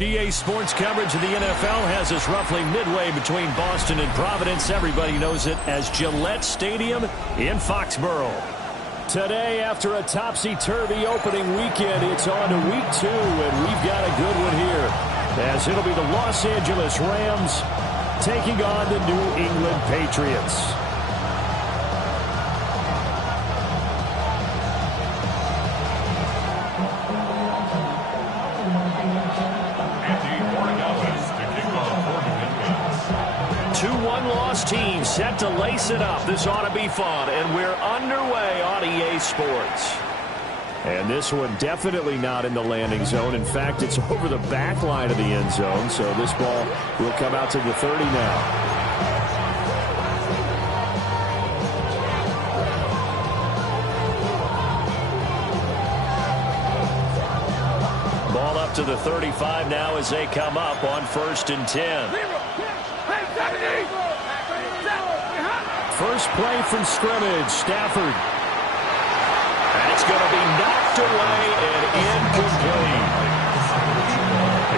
EA Sports coverage of the NFL has us roughly midway between Boston and Providence. Everybody knows it as Gillette Stadium in Foxborough. Today, after a topsy-turvy opening weekend, it's on to week 2, and we've got a good one here, as it'll be the Los Angeles Rams taking on the New England Patriots. Team set to lace it up. This ought to be fun, and we're underway on EA Sports. And this one definitely not in the landing zone. In fact, it's over the back line of the end zone, so this ball will come out to the 30 now. Ball up to the 35 now as they come up on 1st and 10. First play from scrimmage, Stafford. That's going to be knocked away and incomplete.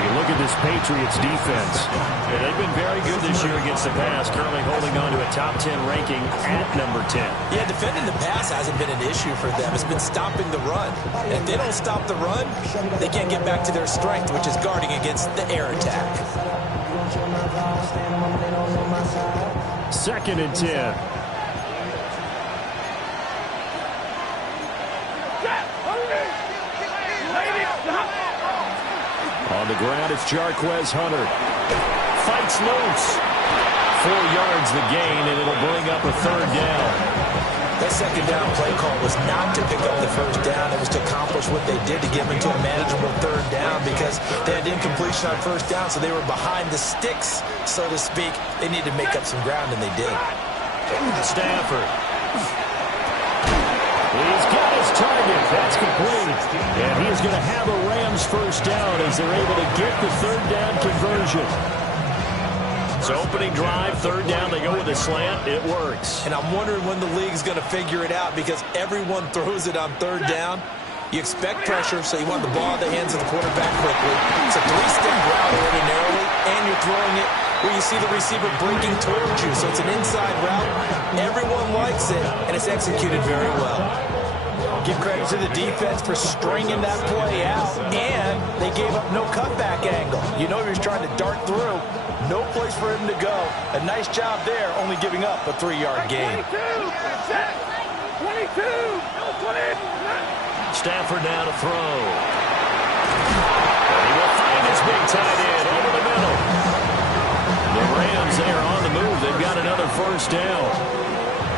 You look at this Patriots defense. Yeah, they've been very good this year against the pass, currently holding on to a top 10 ranking at number 10. Yeah, defending the pass hasn't been an issue for them. It's been stopping the run. And if they don't stop the run, they can't get back to their strength, which is guarding against the air attack. 2nd and 10. On the ground, it's Jarquez Hunter. Fights loose. 4 yards the gain, and it'll bring up a 3rd down. That 2nd down play call was not to pick up the 1st down. It was to accomplish what they did to get them into a manageable 3rd down because they had incompletion on 1st down, so they were behind the sticks, so to speak. They needed to make up some ground, and they did. Stafford. He's got his target. That's complete. And he is going to have a Rams 1st down as they're able to get the 3rd down conversion. So opening drive, 3rd down, they go with a slant. It works. And I'm wondering when the league's going to figure it out because everyone throws it on 3rd down. You expect pressure, so you want the ball in the hands of the quarterback quickly. It's a 3-step route ordinarily, and you're throwing it where you see the receiver breaking towards you. So it's an inside route. Everyone likes it, and it's executed very well. Give credit to the defense for stringing that play out, and they gave up no cutback angle. You know he was trying to dart through. No place for him to go. A nice job there, only giving up a 3-yard gain. Stafford now to throw. And he will find his big tight end over the middle. The Rams, they are on the move. They've got another first down.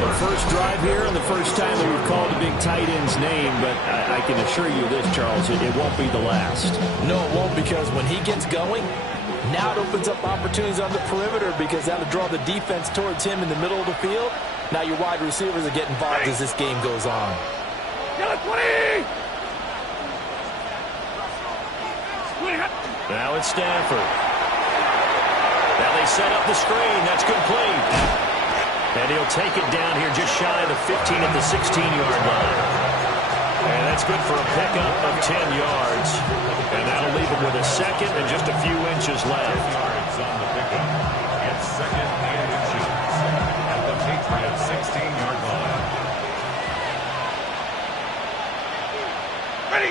The first drive here and the first time that we've called a big tight end's name, but I can assure you this, Charles, it won't be the last. No, it won't, because when he gets going, now it opens up opportunities on the perimeter because that'll draw the defense towards him in the middle of the field. Now your wide receivers are getting involved as this game goes on. Now it's Stafford. Now they set up the screen. That's complete. And he'll take it down here just shy of the 15 at the 16-yard line. And that's good for a pickup of 10 yards. And that'll leave him with a second and just a few inches left. 10 yards on the pickup. It's second and inches at the Patriots' 16-yard line. Ready.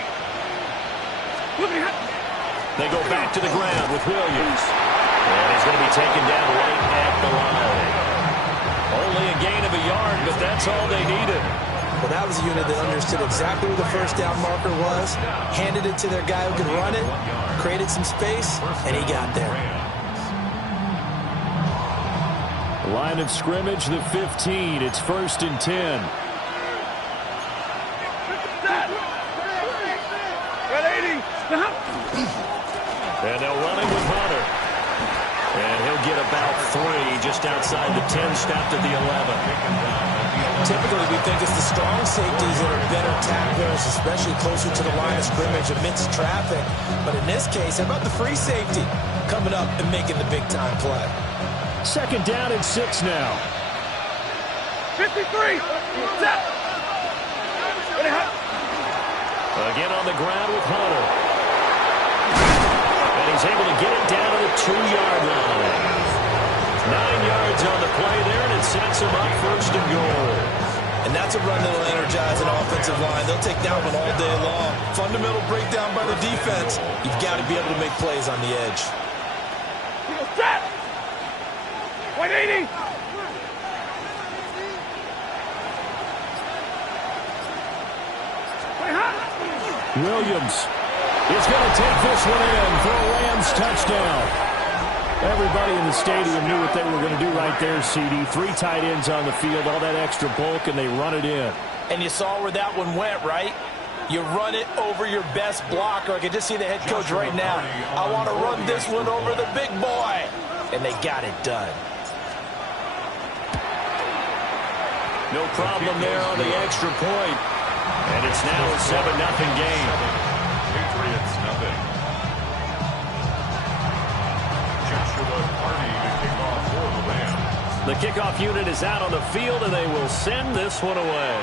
They go back to the ground with Williams. And he's going to be taken down right at the line. Only a gain of a yard, but that's all they needed. Well, that was a unit that understood exactly where the first down marker was, handed it to their guy who could run it, created some space, and he got there. Line of scrimmage, the 15. It's 1st and 10. And they'll run it with Hunter. And he'll get about 3 just outside the 10, stopped at the 11. Typically, we think it's the strong safeties that are better tacklers, especially closer to the line of scrimmage amidst traffic. But in this case, how about the free safety coming up and making the big-time play? 2nd down and 6 now. 53. Again on the ground with Hunter. And he's able to get it down to the 2-yard line. 9 yards on the play there, and it sets him up 1st and goal. And that's a run that will energize an offensive line. They'll take that one all day long. Fundamental breakdown by the defense. You've got to be able to make plays on the edge. 180. Williams is going to take this one in for a Rams touchdown. Everybody in the stadium knew what they were going to do right there, CD. 3 tight ends on the field, all that extra bulk, and they run it in. And you saw where that one went, right? You run it over your best blocker. I can just see the head coach right now. I want to run this one over the big boy. And they got it done. No problem there on the extra point. And it's now a 7-0 game. Patriots nothing. Joshua Party to kick off for the Rams. The kickoff unit is out on the field, and they will send this one away.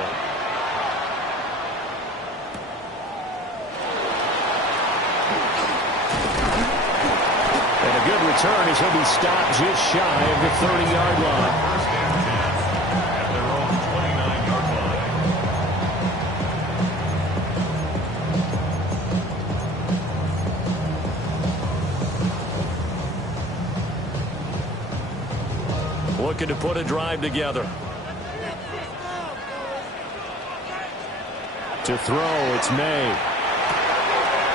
And a good return as he'll be stopped just shy of the 30-yard line. First and 10 at their own 29-yard line. Looking to put a drive together. To throw, it's May.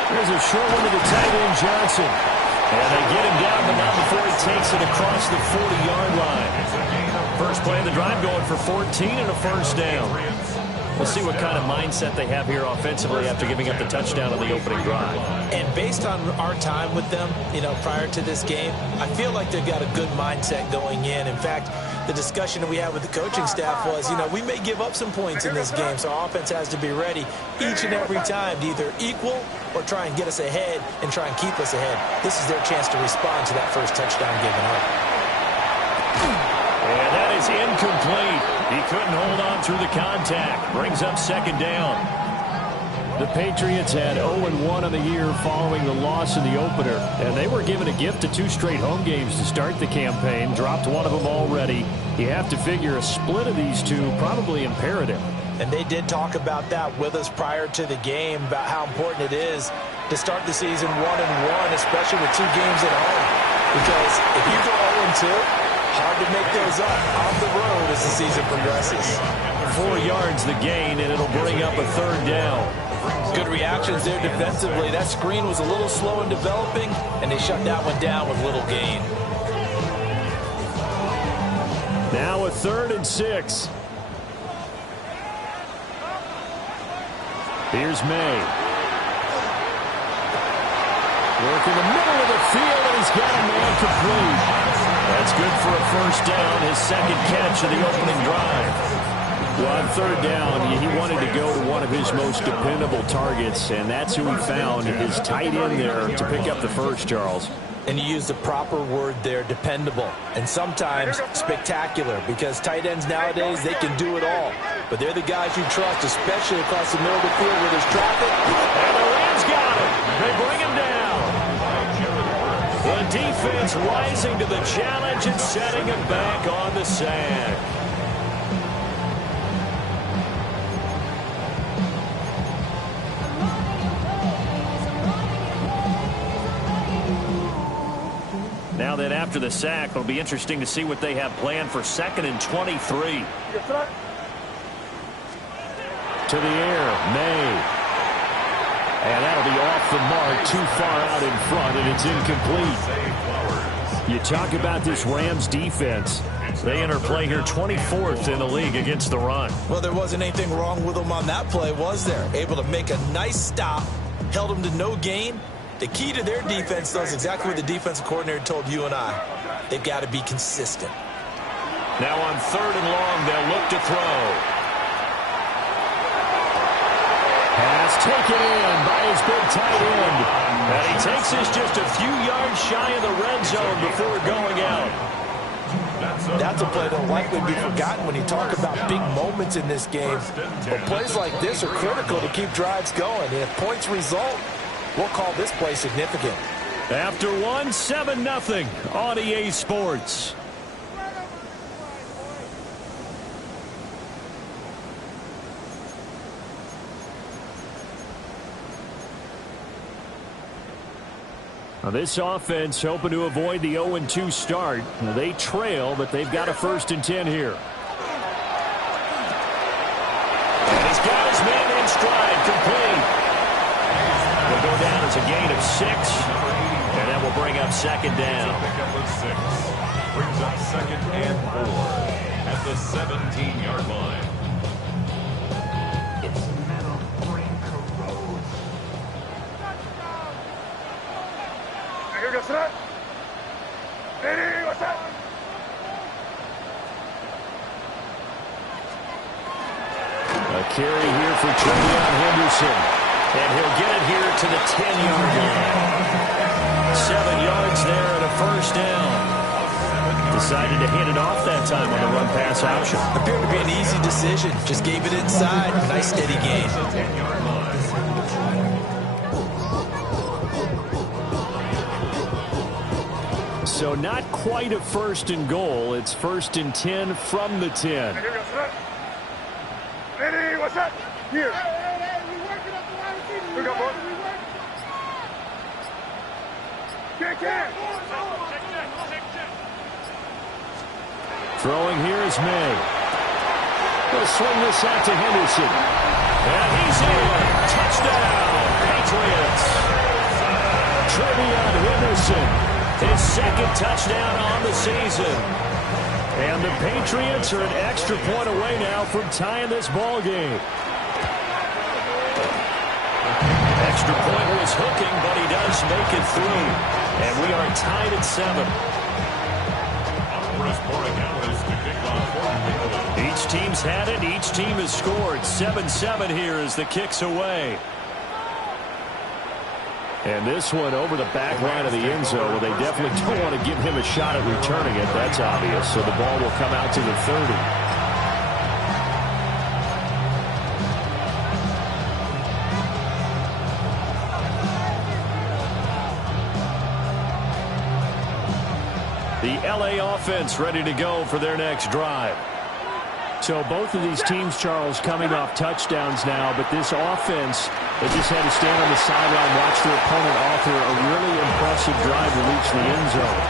There's a short one to the tight end, Johnson. And they get him down, but not before he takes it across the 40-yard line. First play of the drive going for 14 and a first down. We'll see what kind of mindset they have here offensively after giving up the touchdown on the opening drive. And based on our time with them, prior to this game, I feel like they've got a good mindset going in. In fact, the discussion that we had with the coaching staff was, we may give up some points in this game, so our offense has to be ready each and every time to either equal or try and get us ahead and try and keep us ahead. This is their chance to respond to that first touchdown given up. And that is incomplete. He couldn't hold on through the contact. Brings up 2nd down. The Patriots had 0-1 on the year following the loss in the opener, and they were given a gift of 2 straight home games to start the campaign. Dropped one of them already. You have to figure a split of these two probably imperative. And they did talk about that with us prior to the game, about how important it is to start the season 1-1, especially with 2 games at home. Because if you go 0-2, Hard to make those up on the road as the season progresses. 4 yards the gain, and it'll bring up a third down. Good reactions there defensively. That screen was a little slow in developing, and they shut that one down with little gain. Now a 3rd and 6. Here's May. Working the middle of the field, and he's got a man complete. That's good for a first down, his second catch of the opening drive. Well, on 3rd down, he wanted to go to one of his most dependable targets, and that's who he found, his tight end there to pick up the first, Charles. And you use the proper word there, dependable, and sometimes spectacular, because tight ends nowadays, they can do it all. But they're the guys you trust, especially across the middle of the field where there's traffic. And the Rams got him. They bring him down. The defense rising to the challenge and setting him back on the sand. Now then, after the sack, it'll be interesting to see what they have planned for 2nd and 23. To the air, May. And that'll be off the mark, too far out in front, and it's incomplete. You talk about this Rams defense. They enter play here 24th in the league against the run. Well, there wasn't anything wrong with them on that play, was there? Able to make a nice stop, held them to no gain. The key to their defense, though, is exactly what the defensive coordinator told you and I. They've got to be consistent. Now on 3rd and long, they'll look to throw. Pass taken in by his big tight end. And he takes this just a few yards shy of the red zone before going out. That's a play that'll likely be forgotten when you talk about big moments in this game. But plays like this are critical to keep drives going. And if points result, we'll call this play significant. After one, 7-0 on EA Sports. Now this offense hoping to avoid the 0-2 start. Now they trail, but they've got a 1st and 10 here. And he's got his man in stride, complete. Will go down as a gain of 6, and that will bring up 2nd down. Brings up 2nd and 4 at the 17-yard line. A carry here for Trevion Henderson. And he'll get it here to the 10-yard line. 7 yards there and a first down. Decided to hand it off that time on the run-pass option. Appeared to be an easy decision. Just gave it inside. Nice steady gain. So not quite a 1st and goal. It's 1st and 10 from the 10. Ready, what's up? Here. We go, boy. Throwing here is May. They'll swing this out to Henderson. And he's in. Touchdown, Patriots. Trevion Henderson, his 2nd touchdown on the season. And the Patriots are an extra point away now from tying this ball game. Extra point was hooking, but he does make it through. And we are tied at 7. Each team's had it. Each team has scored. 7-7 here as the kick's away. And this one over the back line of the end zone. Well, they definitely don't want to give him a shot at returning it. That's obvious. So the ball will come out to the 30. The LA offense ready to go for their next drive. So both of these teams, Charles, coming off touchdowns now, but this offense, they just had to stand on the sideline, watch their opponent author a really impressive drive to reach the end zone.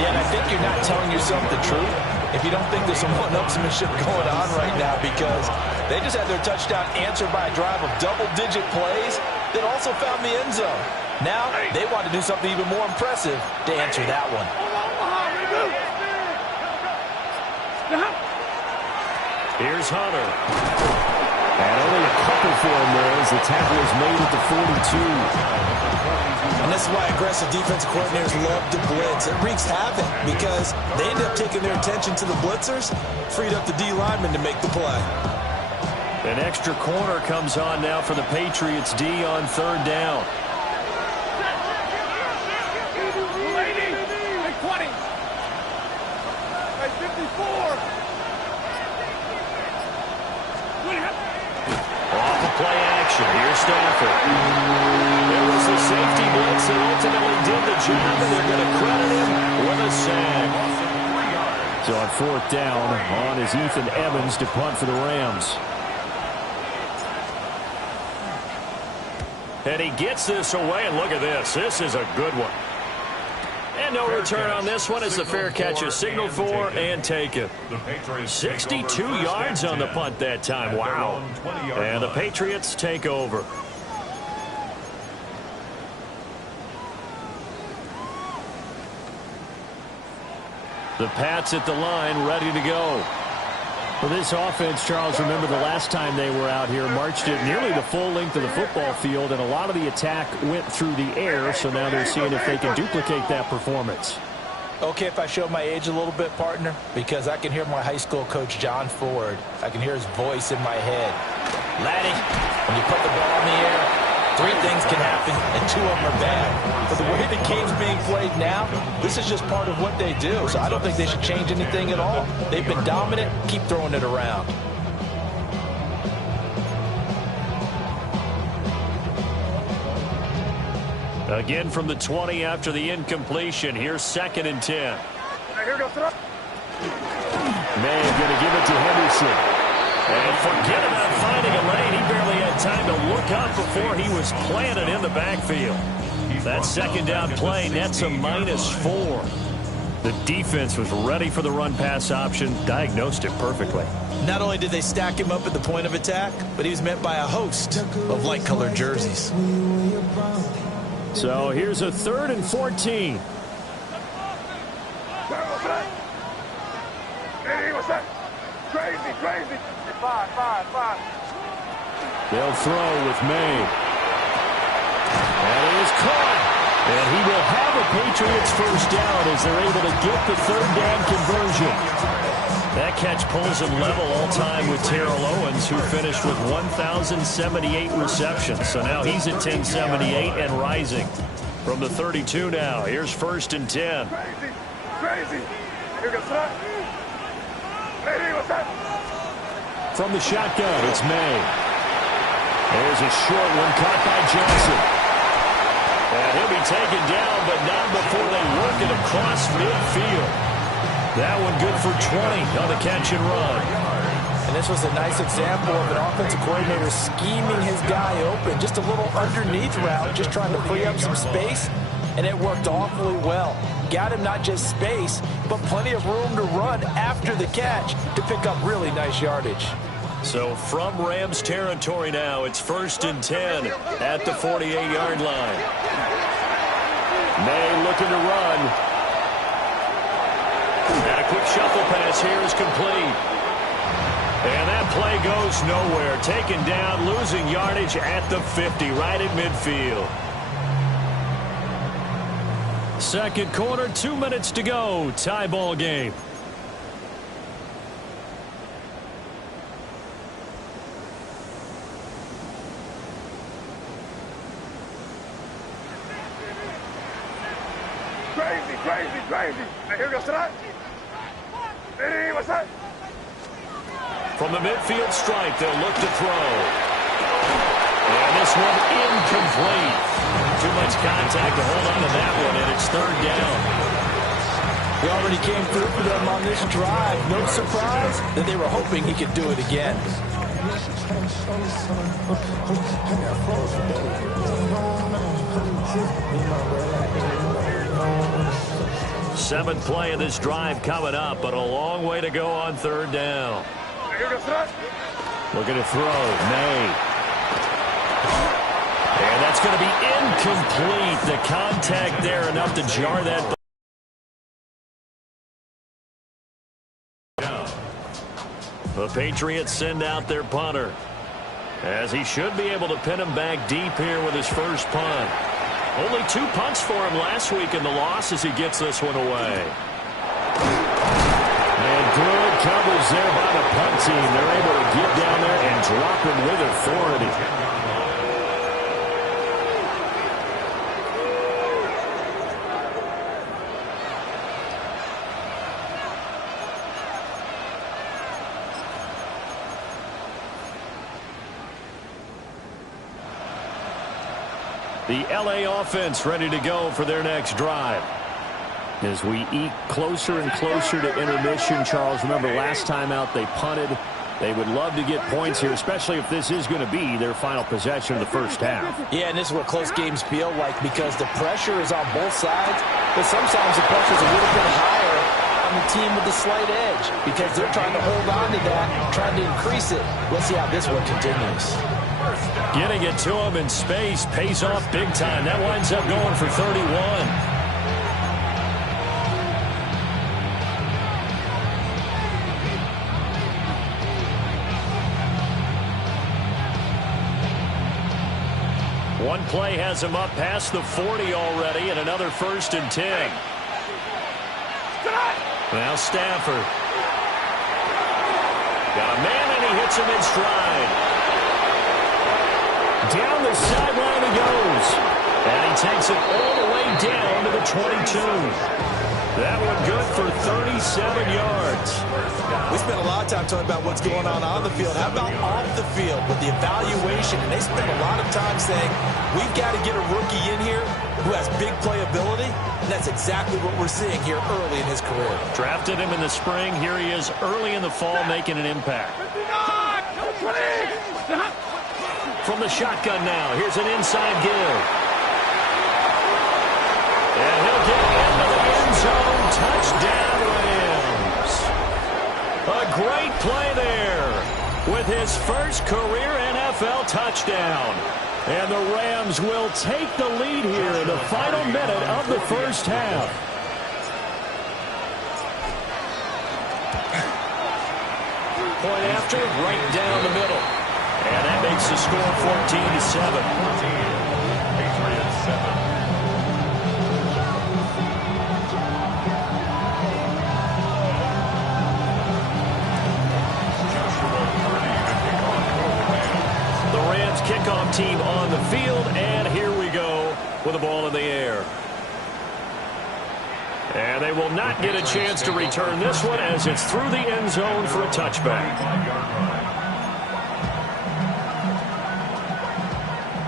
Yeah, and I think you're not telling yourself the truth if you don't think there's some one-upsmanship going on right now, because they just had their touchdown answered by a drive of double-digit plays that also found the end zone. Now they want to do something even more impressive to answer that one. Here's Hunter. And only a couple for him there as the tackle is made at the 42. And this is why aggressive defensive coordinators love to blitz. It wreaks havoc because they end up taking their attention to the blitzers, freed up the D lineman to make the play. An extra corner comes on now for the Patriots D on third down. Off the play action. Here's Stafford. There was the safety blitz that ultimately did the job, and they're going to credit him with a sack. So on fourth down, on is Ethan Evans to punt for the Rams. And he gets this away, and look at this. This is a good one. And no return on this one as the fair catch is signaled for and taken. 62 yards on the punt that time. Wow. And the Patriots take over. The Pats at the line, ready to go. For this offense, Charles, remember the last time they were out here, marched it nearly the full length of the football field, and a lot of the attack went through the air, so now they're seeing if they can duplicate that performance. Okay, if I show my age a little bit, partner, because I can hear my high school coach, John Ford. I can hear his voice in my head. Laddie, when you put the ball in the air, 3 things can happen, and 2 of them are bad. But the way the game's being played now, this is just part of what they do. So I don't think they should change anything at all. They've been dominant. Keep throwing it around. Again from the 20 after the incompletion. Here's 2nd and 10. Here goes the May going to give it to Henderson. And forget about finding a lane. He barely had time to look up before he was planted in the backfield. That second down play nets a -4. The defense was ready for the run-pass option, diagnosed it perfectly. Not only did they stack him up at the point of attack, but he was met by a host of light-colored jerseys. So here's a 3rd and 14. Hey, what's that? Crazy, crazy. 5. They'll throw with May. And it is caught. And he will have a Patriots first down as they're able to get the 3rd down conversion. That catch pulls him level all-time with Terrell Owens, who finished with 1,078 receptions. So now he's at 1,078 and rising. From the 32 now, here's 1st and 10. Crazy. Here goes that. Hey, what's that? From the shotgun, it's May. There's a short one caught by Johnson. And he'll be taken down, but not before they work it across midfield. That one good for 20 on the catch and run. And this was a nice example of an offensive coordinator scheming his guy open. Just a little underneath route, just trying to free up some space, and it worked awfully well. Got him not just space, but plenty of room to run after the catch to pick up really nice yardage. So from Rams territory now, it's 1st and 10 at the 48-yard line. May looking to run. And a quick shuffle pass here is complete. And that play goes nowhere. Taken down, losing yardage at the 50, right at midfield. Second quarter, 2 minutes to go. Tie ball game. Crazy. Hey, here goes that. Hey, what's that? From the midfield stripe, they'll look to throw. And this one incomplete. Too much contact to hold on to that one, and it's 3rd down. He already came through for them on this drive. No surprise that they were hoping he could do it again. Seventh play of this drive coming up, but a long way to go on third down. Looking to throw. May. And that's going to be incomplete. The contact there enough to jar that. The Patriots send out their punter, as he should be able to pin him back deep here with his first punt. Only 2 punts for him last week in the loss as he gets this one away. And good coverage there by the punt team. They're able to get down there and drop him with authority. The L.A. offense ready to go for their next drive. As we eke closer and closer to intermission, Charles, remember last time out they punted. They would love to get points here, especially if this is going to be their final possession of the first half. Yeah, and this is what close games feel like because the pressure is on both sides, but sometimes the pressure is a little bit higher on the team with the slight edge because they're trying to hold on to that, trying to increase it. Let's see how this one continues. Getting it to him in space pays off big time. That winds up going for 31. One play has him up past the 40 already, and another 1st and 10. Now Stafford. Got a man, and he hits him in stride. Down the sideline he goes. And he takes it all the way down to the 22. That one good for 37 yards. We spent a lot of time talking about what's going on the field. How about off the field with the evaluation? And they spent a lot of time saying, we've got to get a rookie in here who has big playability. And that's exactly what we're seeing here early in his career. Drafted him in the spring. Here he is early in the fall making an impact. From the shotgun now. Here's an inside give. And he'll get into the end zone. Touchdown, Rams. A great play there with his first career NFL touchdown. And the Rams will take the lead here in the final minute of the first half. Point after, right down the middle. And that makes the score 14-7. Patriots 7. The Rams kickoff team on the field, and here we go with the ball in the air. And they will not get a chance to return this one as it's through the end zone for a touchback.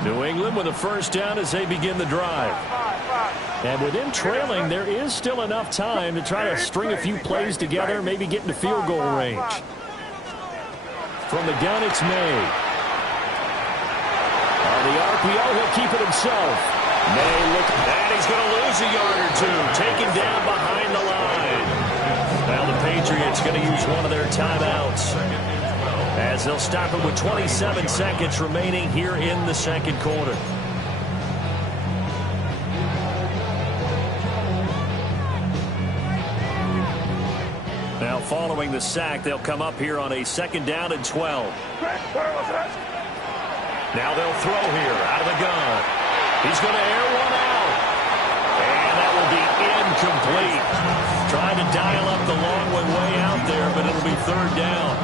New England with a first down as they begin the drive. And with them trailing, there is still enough time to try to string a few plays together, maybe get into field goal range. From the gun, it's May. On the RPO, he'll keep it himself. May look, and he's going to lose a yard or two, taken down behind the line. Now the Patriots going to use one of their timeouts, as they'll stop it with 27 seconds remaining here in the second quarter. Now following the sack, they'll come up here on a 2nd down and 12. Now they'll throw here out of the gun. He's going to air one out. And that will be incomplete. Trying to dial up the long one way out there, but it'll be 3rd down.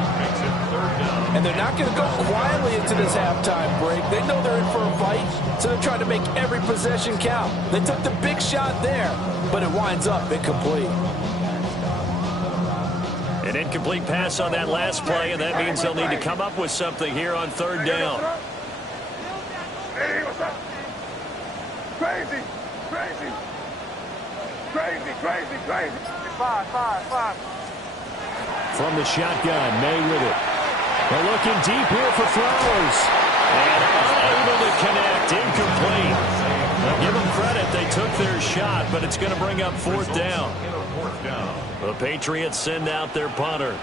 And they're not going to go quietly into this halftime break. They know they're in for a fight, so they're trying to make every possession count. They took the big shot there, but it winds up incomplete. An incomplete pass on that last play, and that means they'll need to come up with something here on 3rd down. Hey, what's up? Crazy, crazy, crazy, crazy, crazy. Five. From the shotgun, May with it. They're looking deep here for Flowers. And unable to connect, incomplete. Give them credit. They took their shot, but it's going to bring up fourth down. The Patriots send out their punter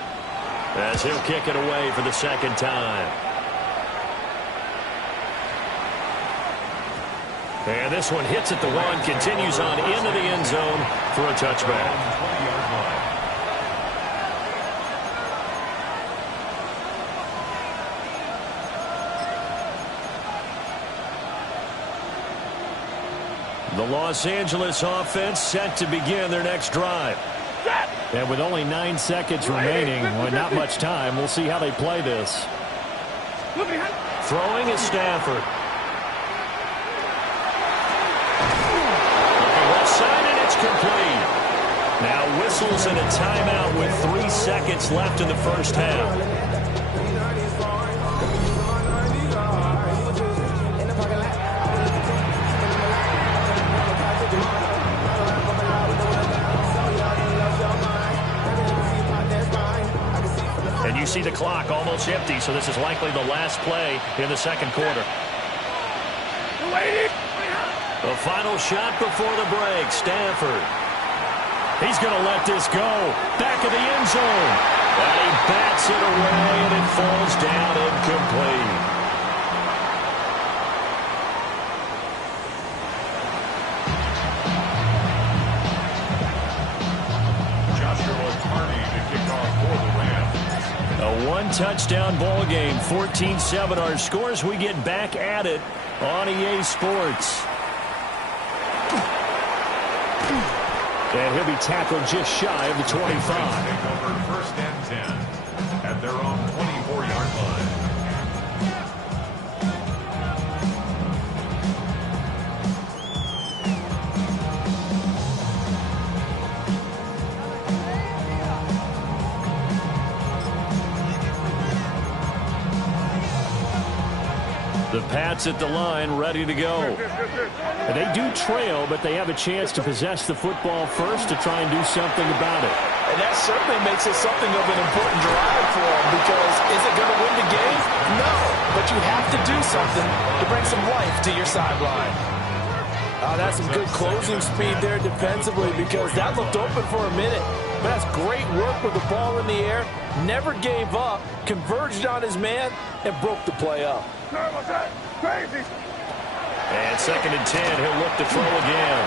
as he'll kick it away for the second time. And this one hits at the one, continues on into the end zone for a touchback. The Los Angeles offense set to begin their next drive. And with only 9 seconds remaining, well, not much time, we'll see how they play this. Throwing is Stafford. Left side, and it's complete. Now whistles and a timeout with 3 seconds left in the first half. And you see the clock almost empty, so this is likely the last play in the second quarter. The final shot before the break, Stafford. He's going to let this go. Back of the end zone. And he bats it away, and it falls down incomplete. A one-touchdown ball game, 14-7 our scores. We get back at it on EA Sports. And he'll be tackled just shy of the 25. Take over first and 10 at their own 24-yard line. The Pats at the line, ready to go. They do trail, but they have a chance to possess the football first to try and do something about it. And that certainly makes it something of an important drive for them, because is it going to win the game? No, but you have to do something to bring some life to your sideline. That's some good closing speed there defensively, because that looked open for a minute. But that's great work with the ball in the air. Never gave up, converged on his man, and broke the play up. And second and 10, he'll look to throw again.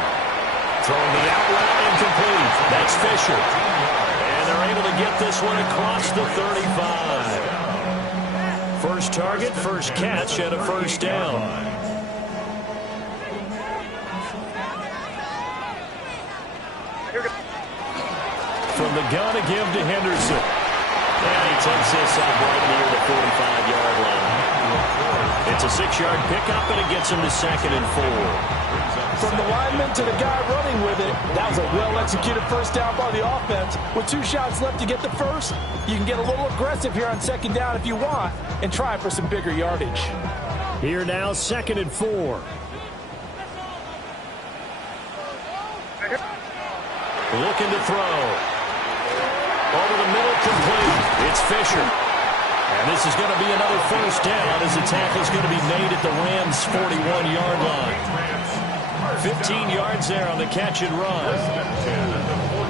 Throwing the out route, incomplete. That's Fisher. And they're able to get this one across the 35. First target, first catch, and a first down. From the gun, a give to Henderson. And he takes this up right near the 45-yard line. It's a 6-yard pickup, and it gets him to second and 4. From the lineman to the guy running with it, that was a well-executed first down by the offense. With 2 shots left to get the first, you can get a little aggressive here on second down if you want and try for some bigger yardage. Here now, second and 4. Looking to throw. Over the middle, complete. It's Fisher. And this is going to be another first down as the tackle is going to be made at the Rams' 41-yard line. 15 yards there on the catch and run.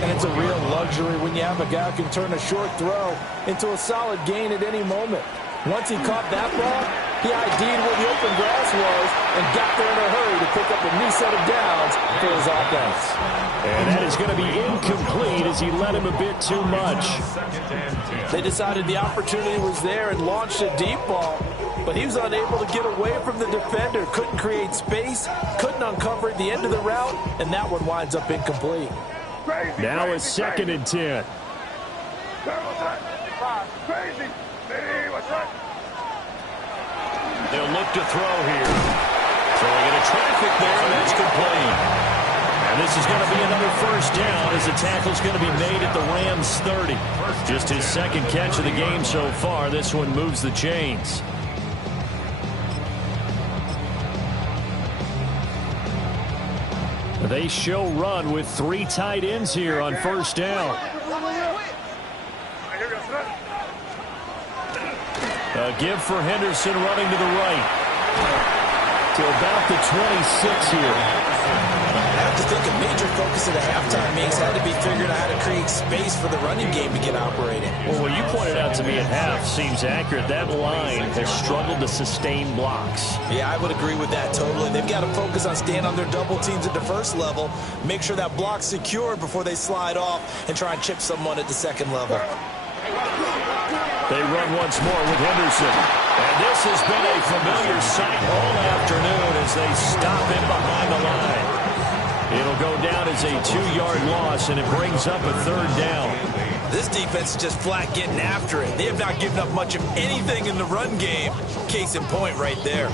And it's a real luxury when you have a guy who can turn a short throw into a solid gain at any moment. Once he caught that ball, he ID'd where the open grass was and got there in a hurry to pick up a new set of downs for his offense. And that is going to be incomplete as he led him a bit too much. They decided the opportunity was there and launched a deep ball, but he was unable to get away from the defender, couldn't create space, couldn't uncover at the end of the route, and that one winds up incomplete. Now it's second and 10. They'll look to throw here. Throwing into traffic there, and that's complete. And this is going to be another first down as the tackle's going to be made at the Rams' 30. Just his second catch of the game so far. This one moves the chains. They show run with 3 tight ends here on first down. A give for Henderson running to the right. to about the 26 here. I have to think a major focus of the halftime meetings had to be figuring out how to create space for the running game to get operating. Well, what you pointed out to me at half seems accurate. That line has struggled to sustain blocks. Yeah, I would agree with that totally. They've got to focus on staying on their double teams at the first level, make sure that block's secured before they slide off and try and chip someone at the second level. They run once more with Henderson. And this has been a familiar sight all afternoon as they stop him behind the line. It'll go down as a 2-yard loss, and it brings up a 3rd down. This defense is just flat getting after it. They have not given up much of anything in the run game. Case in point right there.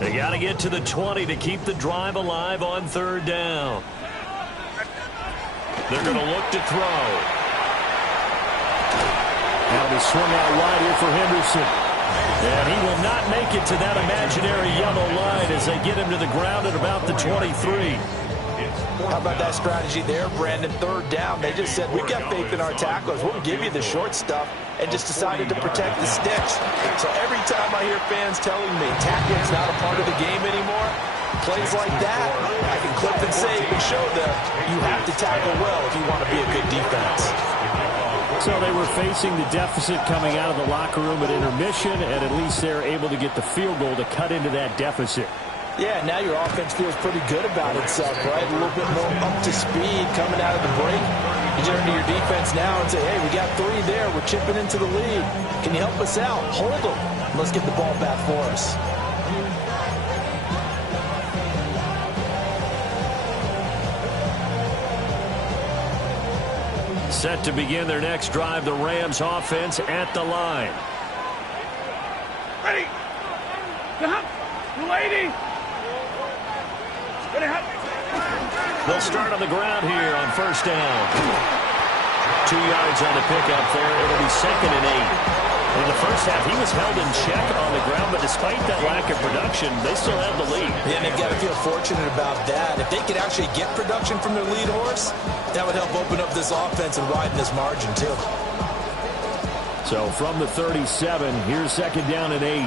They got to get to the 20 to keep the drive alive on 3rd down. They're going to look to throw. Now they swung out wide here for Henderson. And he will not make it to that imaginary yellow line as they get him to the ground at about the 23. How about that strategy there, Brandon? 3rd down. They just said, we've got faith in our tacklers. We'll give you the short stuff, and just decided to protect the sticks. So every time I hear fans telling me tackling's not a part of the game anymore, plays like that, I can clip and save and show them you have to tackle well if you want to be a good defense. So they were facing the deficit coming out of the locker room at intermission, and at least they're able to get the field goal to cut into that deficit. Yeah, now your offense feels pretty good about itself, right? A little bit more up to speed coming out of the break. You turn to your defense now and say, hey, we got 3 there. We're chipping into the lead. Can you help us out? Hold them. Let's get the ball back for us. Set to begin their next drive, the Rams offense at the line. Ready. Lady. They'll start on the ground here on 1st down. 2 yards on the pickup there. It'll be 2nd and 8. In the first half, he was held in check on the ground, but despite that lack of production, they still have the lead. Yeah, and they've got to feel fortunate about that. If they could actually get production from their lead horse, that would help open up this offense and widen this margin, too. So from the 37, here's 2nd down and 8.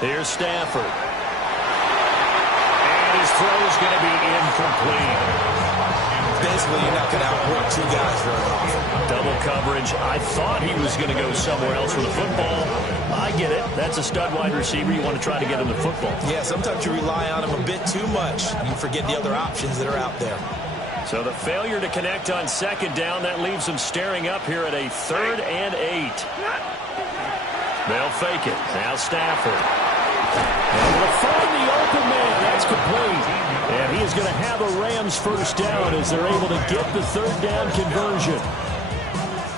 Here's Stafford. And his throw is going to be incomplete. Basically, you're not going to outwork 2 guys very often. Double coverage. I thought he was going to go somewhere else with the football. I get it. That's a stud wide receiver. You want to try to get him the football. Yeah, sometimes you rely on him a bit too much. You forget the other options that are out there. So the failure to connect on 2nd down, that leaves them staring up here at a 3rd and 8. They'll fake it. Now Stafford. And they'll find the open man. That's complete. And he is going to have a Rams 1st down as they're able to get the 3rd down conversion.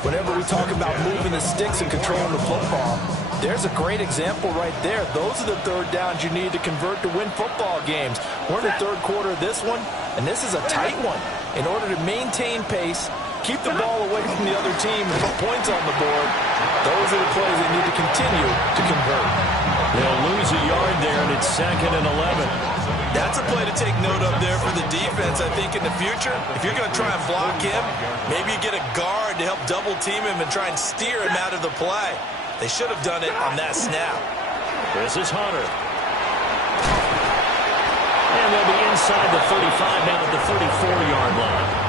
Whenever we talk about moving the sticks and controlling the football, there's a great example right there. Those are the 3rd downs you need to convert to win football games. We're in the 3rd quarter of this one, and this is a tight one. In order to maintain pace, keep the ball away from the other team, and put points on the board, those are the plays they need to continue to convert. They'll lose a yard there, and it's 2nd and 11. That's a play to take note of there for the defense, I think, in the future. If you're going to try and block him, maybe you get a guard to help double-team him and try and steer him out of the play. They should have done it on that snap. This is Hunter. And they'll be inside the 35 now at the 34-yard line.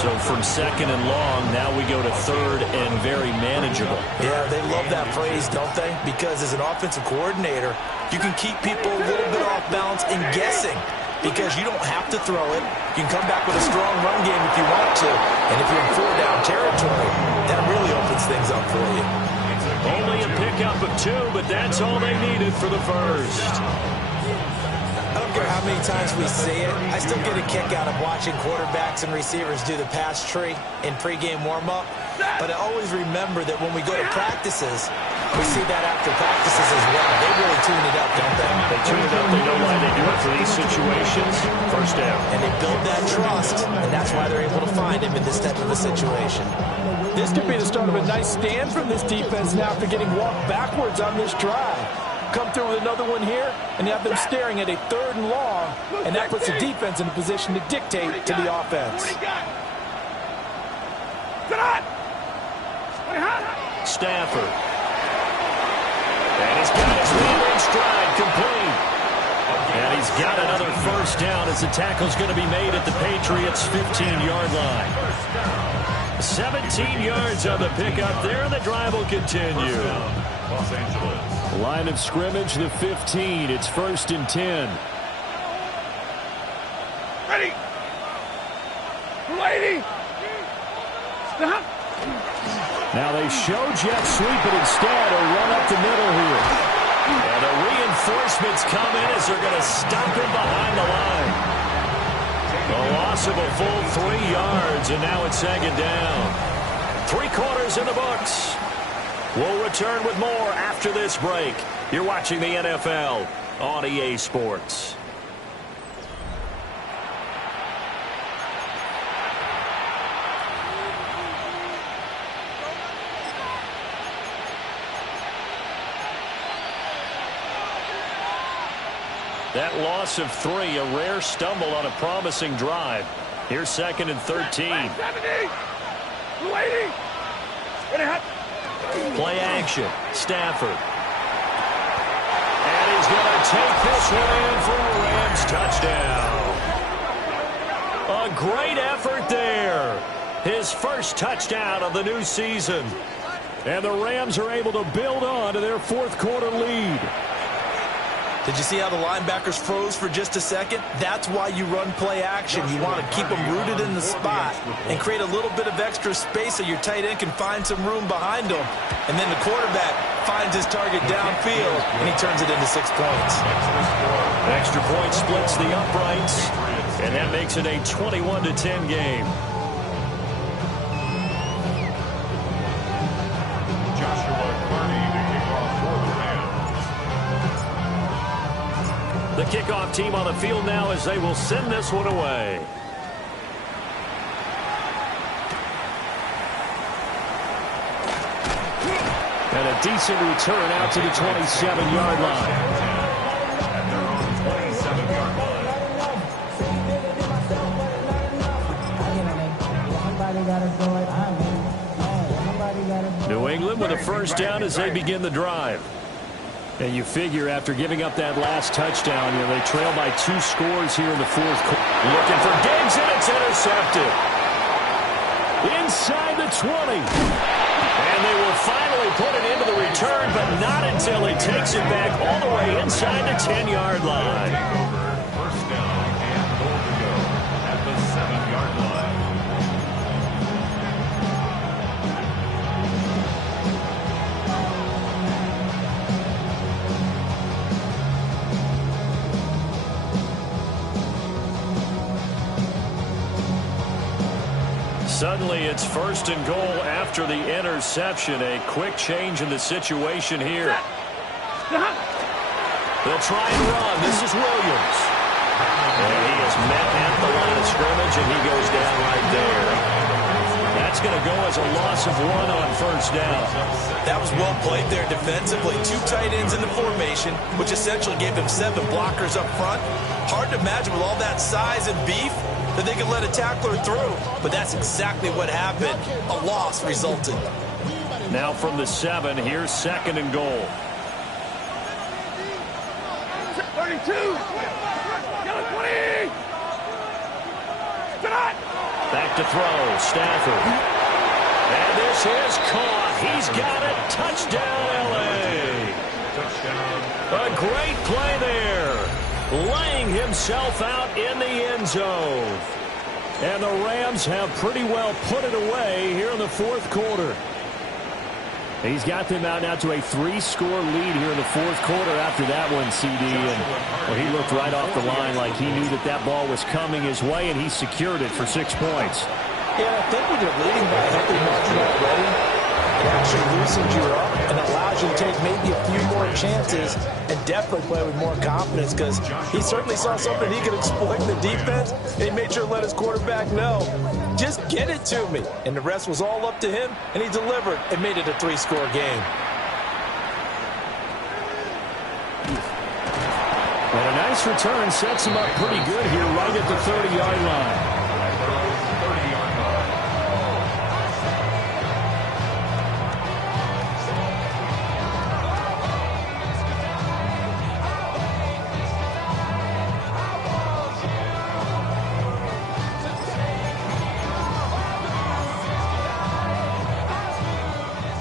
So from 2nd and long, now we go to 3rd and very manageable. Yeah, they love that phrase, don't they? Because as an offensive coordinator, you can keep people a little bit off balance and guessing because you don't have to throw it. You can come back with a strong run game if you want to. And if you're in 4-down territory, that really opens things up for you. Only a pickup of 2, but that's all they needed for the 1st. care how many times we see it, I still get a kick out of watching quarterbacks and receivers do the pass tree in pregame warm-up. But I always remember that when we go to practices, we see that after practices as well. They really tune it up, don't they? They tune it up. They know why they do it for these situations. First down. And they build that trust, and that's why they're able to find him in this type of a situation. This could be the start of a nice stand from this defense now after getting walked backwards on this drive. Come through with another one here, and you have them staring at a 3rd and long, and that puts the defense in a position to dictate to the offense. Stafford. And he's got his lead in stride complete. And he's got another first down as the tackle's going to be made at the Patriots' 15-yard line. 17 yards on the pickup there, and the drive will continue. Los Angeles. Line of scrimmage, the 15. It's 1st and 10. Ready. Lady. Stop. Now they show jet sweep, but instead a run up the middle here. And the reinforcements come in as they're going to stop him behind the line. A loss of a full 3 yards, and now it's 2nd down. 3 quarters in the books. We'll return with more after this break. You're watching the NFL on EA Sports. That loss of 3, a rare stumble on a promising drive. Here's 2nd and 13. Play action. Stafford. And he's going to take this one in for a Rams touchdown. A great effort there. His first touchdown of the new season. And the Rams are able to build on to their 4th quarter lead. Did you see how the linebackers froze for just a second? That's why you run play action. You want to keep them rooted in the spot and create a little bit of extra space so your tight end can find some room behind him. And then the quarterback finds his target downfield, and he turns it into 6 points. Extra point splits the uprights, and that makes it a 21-10 game. The kickoff team on the field now as they will send this one away. And a decent return out to the 27-yard line. At their own 27-yard line. New England with a first down as they begin the drive. And you figure after giving up that last touchdown, they trail by 2 scores here in the 4th quarter. Looking for Diggs, and it's intercepted. Inside the 20. And they will finally put it into the return, but not until he takes it back all the way inside the 10-yard line. First down and goal to go at the 7-yard line. Suddenly it's 1st and goal after the interception. A quick change in the situation here. They'll try and run. This is Williams. And he is met at the line of scrimmage, and he goes down right there. That's going to go as a loss of 1 on 1st down. That was well played there defensively. 2 tight ends in the formation, which essentially gave them 7 blockers up front. Hard to imagine with all that size and beef that they could let a tackler through. But that's exactly what happened. A loss resulted. Now from the 7, here's 2nd and goal. 32. Yellow 20. Back to throw. Stafford. And this is caught. He's got it. Touchdown, L.A. A great play there. Laying himself out in the end zone. And the Rams have pretty well put it away here in the 4th quarter. He's got them out now to a 3-score lead here in the fourth quarter after that one, CD. And well, he looked right off the line like he knew that ball was coming his way, and he secured it for 6 points. Yeah, I think when you're leading by a healthy margin already, it actually loosens you up and allows you to take maybe a few more chances and definitely play with more confidence, because he certainly saw something he could exploit in the defense, and he made sure to let his quarterback know, just get it to me. And the rest was all up to him, and he delivered and made it a 3-score game. And a nice return sets him up pretty good here right at the 30-yard line.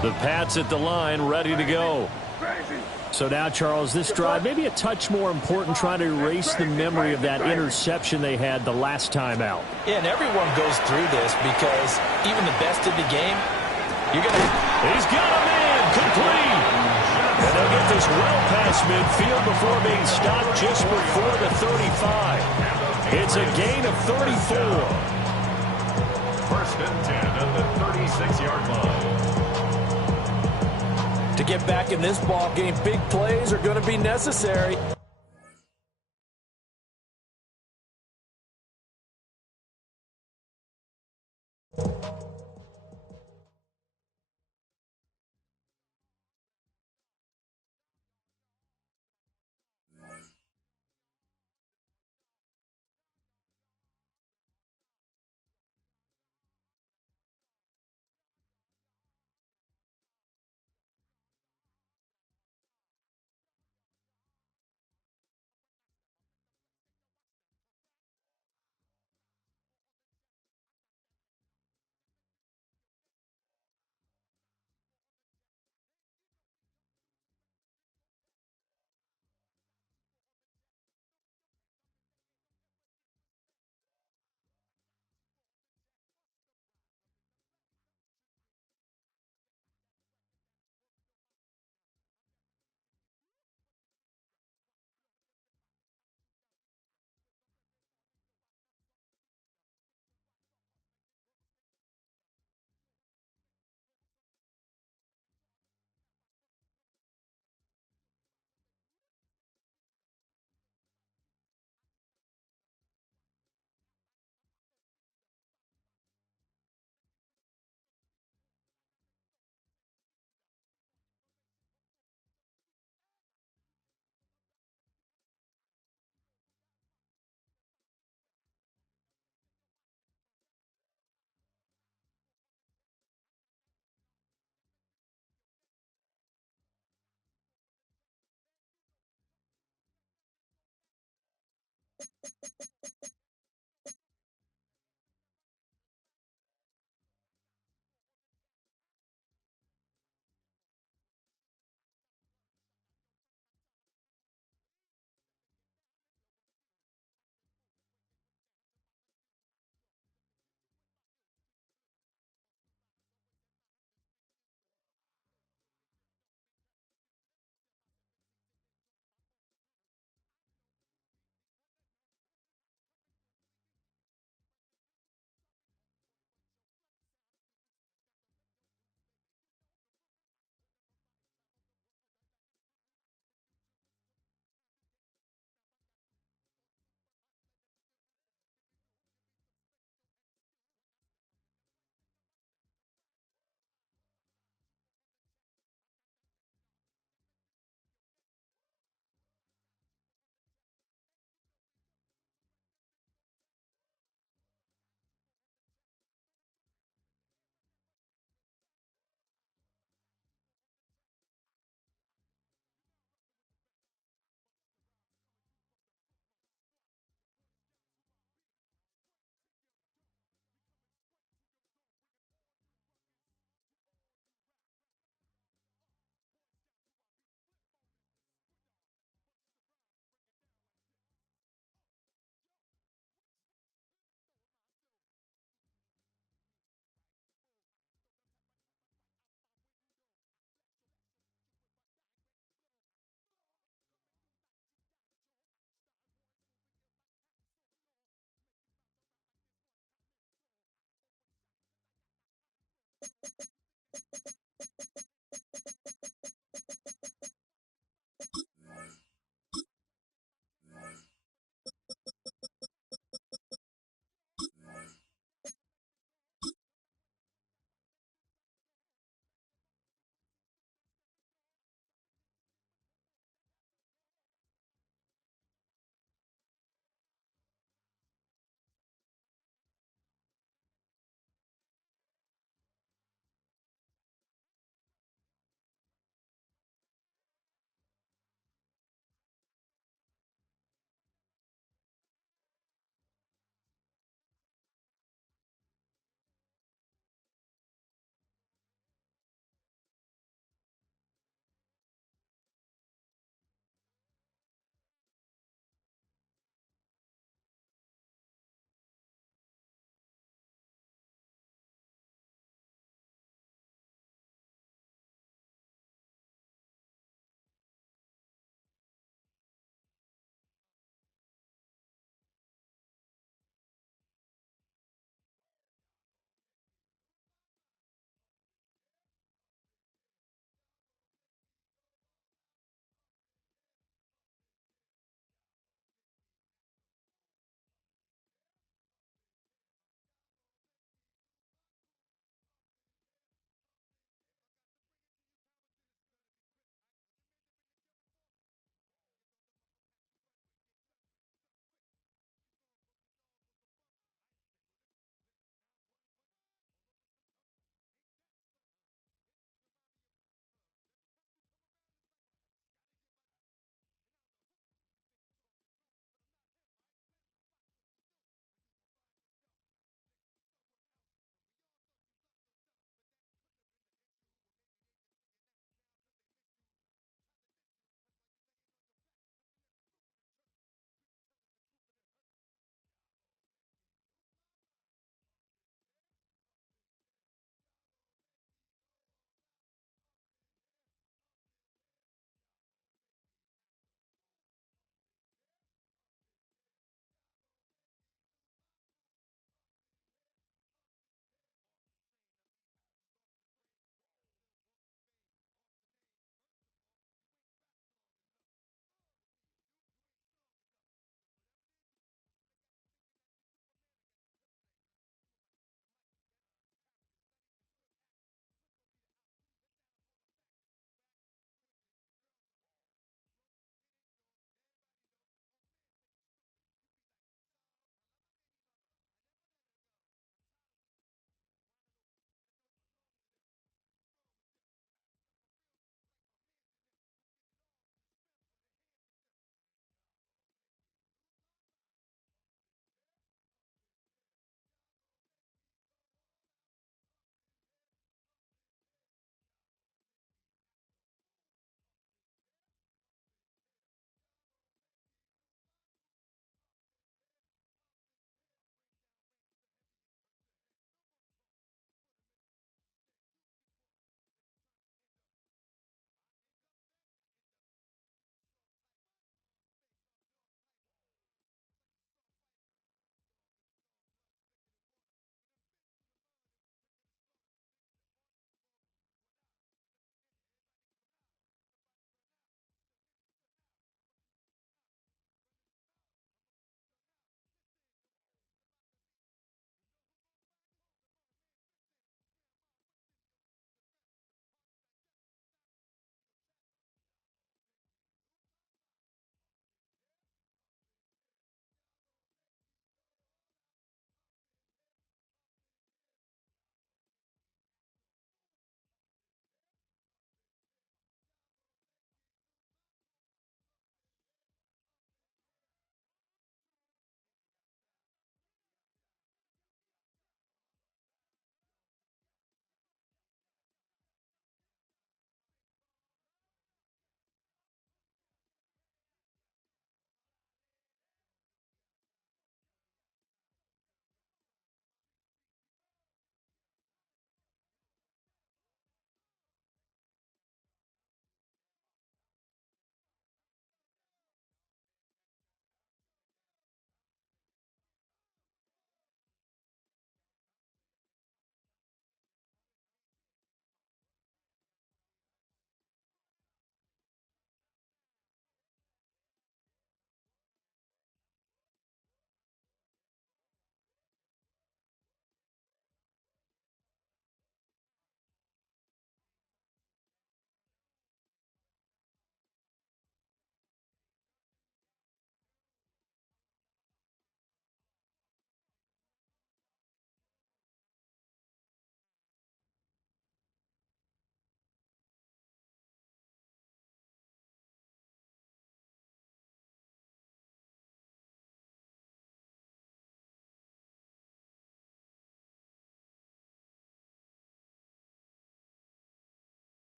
The Pats at the line, ready to go. So now, Charles, this drive, maybe a touch more important, trying to erase the memory of that interception they had the last time out. Yeah, and everyone goes through this, because even the best in the game, you're going to... He's got a man, complete. And they'll get this well past midfield before being stopped just before the 35. It's a gain of 34. First and 10 at the 36-yard line. To get back in this ball game, big plays are going to be necessary.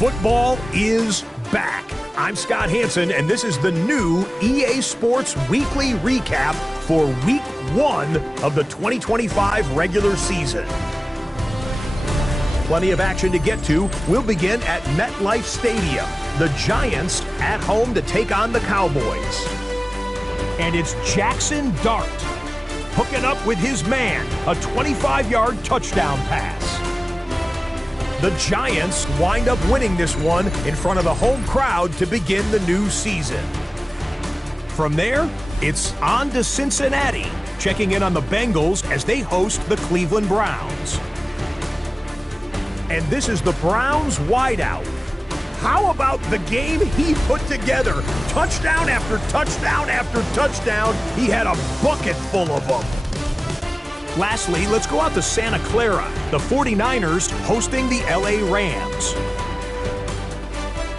Football is back. I'm Scott Hansen, and this is the new EA Sports Weekly Recap for Week 1 of the 2025 regular season. Plenty of action to get to. We'll begin at MetLife Stadium. The Giants at home to take on the Cowboys. And it's Jackson Dart hooking up with his man, a 25-yard touchdown pass. The Giants wind up winning this one in front of the home crowd to begin the new season. From there, it's on to Cincinnati, checking in on the Bengals as they host the Cleveland Browns. And this is the Browns wideout. How about the game he put together? Touchdown after touchdown after touchdown. He had a bucket full of them. Lastly, let's go out to Santa Clara. The 49ers hosting the LA Rams.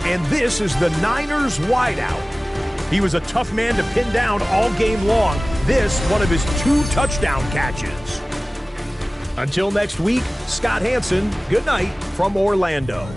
And this is the Niners wideout. He was a tough man to pin down all game long. This, one of his 2 touchdown catches. Until next week, Scott Hansen, good night from Orlando.